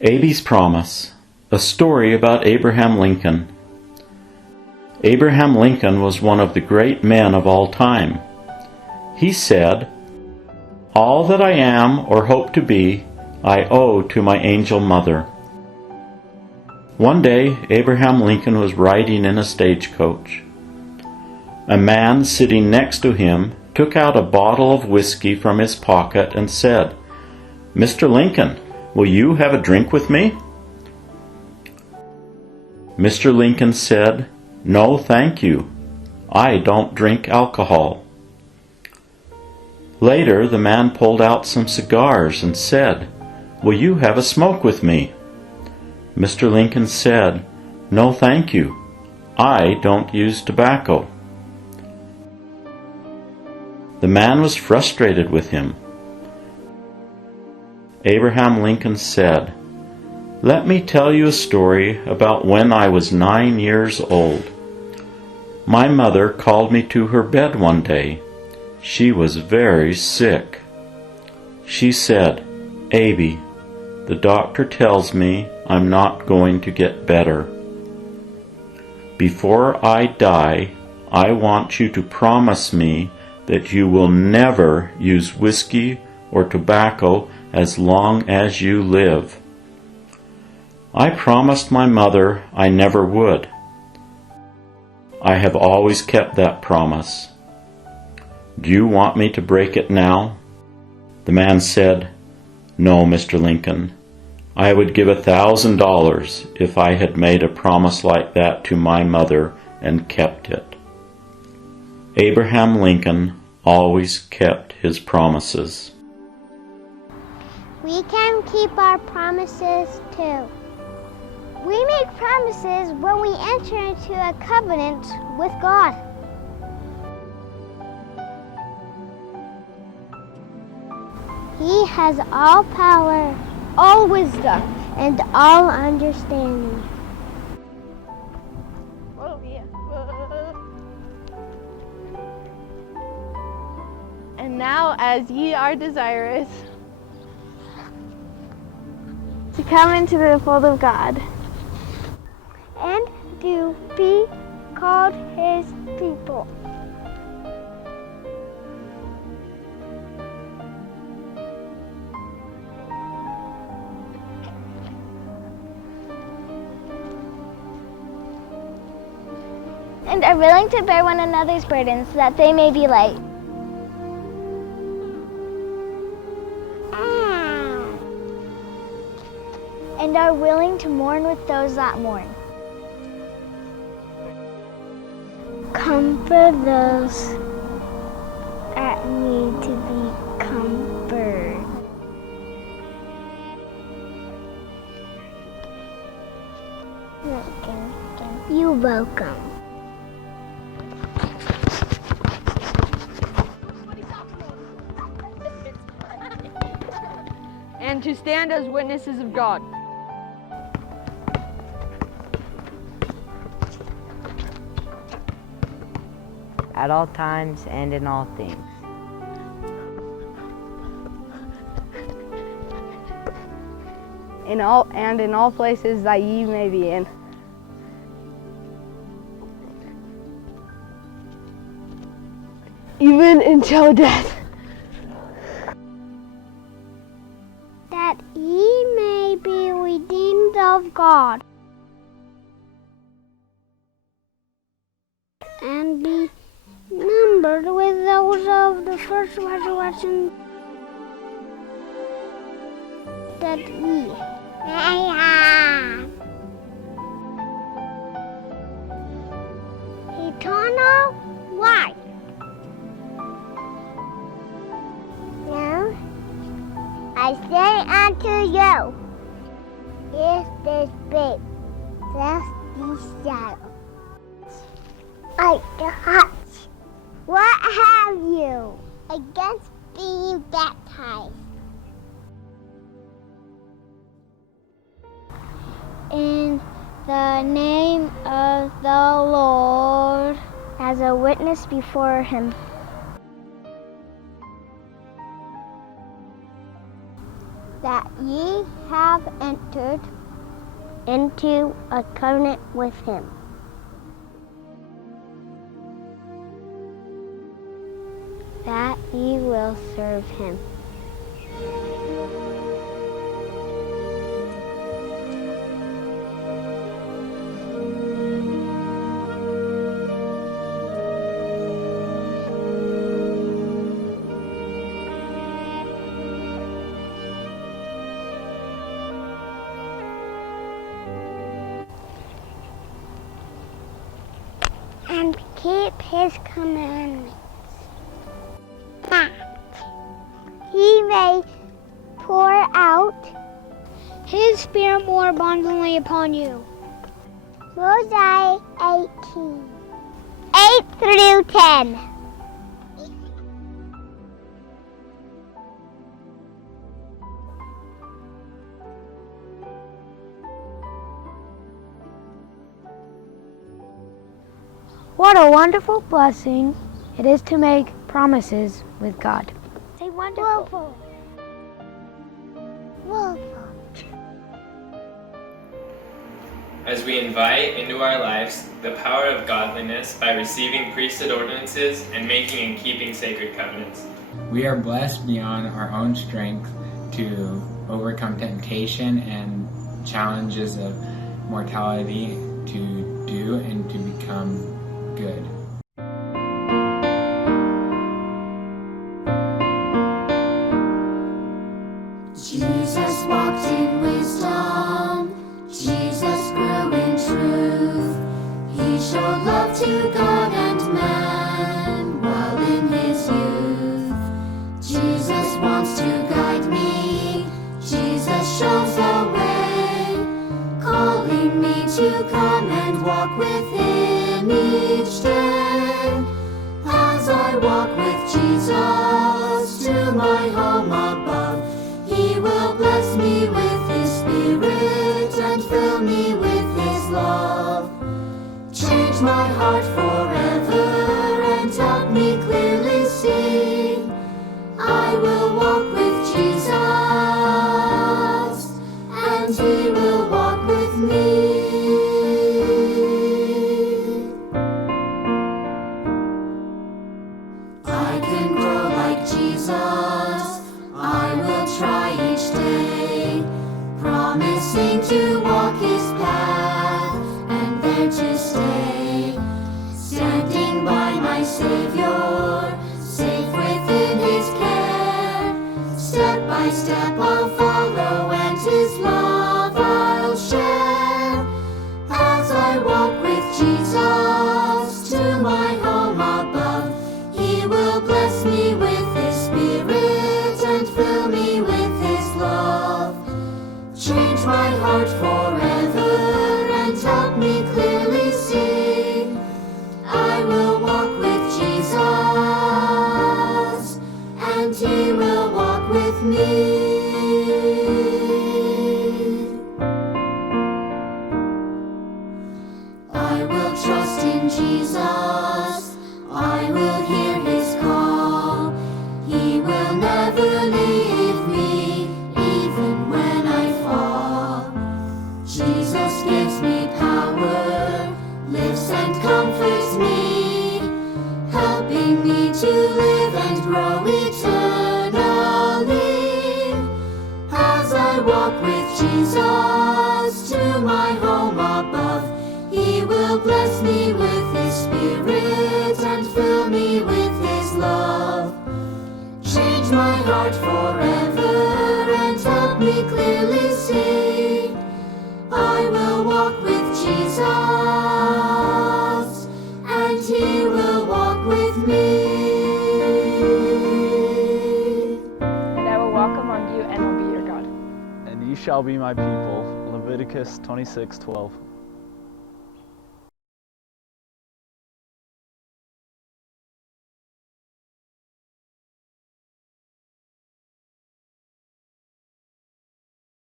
Abie's Promise, a story about Abraham Lincoln. Abraham Lincoln was one of the great men of all time. He said, "All that I am or hope to be, I owe to my angel mother." One day, Abraham Lincoln was riding in a stagecoach. A man sitting next to him took out a bottle of whiskey from his pocket and said, "Mr. Lincoln, will you have a drink with me?" Mr. Lincoln said, "No, thank you. I don't drink alcohol." Later, the man pulled out some cigars and said, "Will you have a smoke with me?" Mr. Lincoln said, "No, thank you. I don't use tobacco." The man was frustrated with him. Abraham Lincoln said, "Let me tell you a story about when I was 9 years old. My mother called me to her bed one day. She was very sick. She said, 'Abie, the doctor tells me I'm not going to get better. Before I die, I want you to promise me that you will never use whiskey or tobacco as long as you live.' I promised my mother I never would. I have always kept that promise. Do you want me to break it now?" The man said, "No, Mr. Lincoln. I would give $1,000 if I had made a promise like that to my mother and kept it." Abraham Lincoln always kept his promises. We can keep our promises too. We make promises when we enter into a covenant with God. He has all power, all wisdom, and all understanding. Oh, yeah. And now, as ye are desirous to come into the fold of God, And to be called his people. And are willing to bear one another's burdens, that they may be light. And are willing to mourn with those that mourn. Comfort those that need to be comforted. You're welcome. and to stand as witnesses of God. At all times and in all things. In all places that ye may be in. Even until death. That ye may be redeemed of God. And be numbered with those of the first resurrection, that ye may have eternal life. Now I say unto you, if this big, lest ye shadow. I touch. What have you against being baptized? In the name of the Lord, as a witness before him. That ye have entered into a covenant with him, that ye will serve him. And keep his commandments, that he may pour out his Spirit more abundantly upon you. Mosiah 18, 8 through 10. What a wonderful blessing it is to make promises with God. Say wonderful. Wonderful. As we invite into our lives the power of godliness by receiving priesthood ordinances and making and keeping sacred covenants. We are blessed beyond our own strength to overcome temptation and challenges of mortality, to do and to become good. Jesus walked in wisdom, Jesus grew in truth. He showed love to God and man while in his youth. Jesus wants to guide me, Jesus shows the way, calling me to come and walk with him each day. As I walk with Jesus to my home above, he will bless me with his Spirit and fill me with his love. Change my heart forever and help me clearly see. I will walk with Jesus and he will walk with me. I can grow like Jesus, I will try each day, promising to walk his path and there to stay, standing by my Savior, safe within his care. Step by step I'll follow and his love I'll share. As I walk with Jesus to my home above, he will bless me with his Spirit and fill me with his love. Change my heart forever and help me clearly see. I will walk with Jesus and he will walk with me. I will trust in Jesus, I will hear his call. He will never leave me, even when I fall. Jesus gives me power, lives and comforts me, helping me to live and grow eternally. As I walk with Jesus to my home above, he will bless me with his Spirit and fill me with his love. Change my heart forever and help me clearly see. I will walk with Jesus and he will walk with me. And I will welcome on you and will be your God. And ye shall be my people. Leviticus 26:12.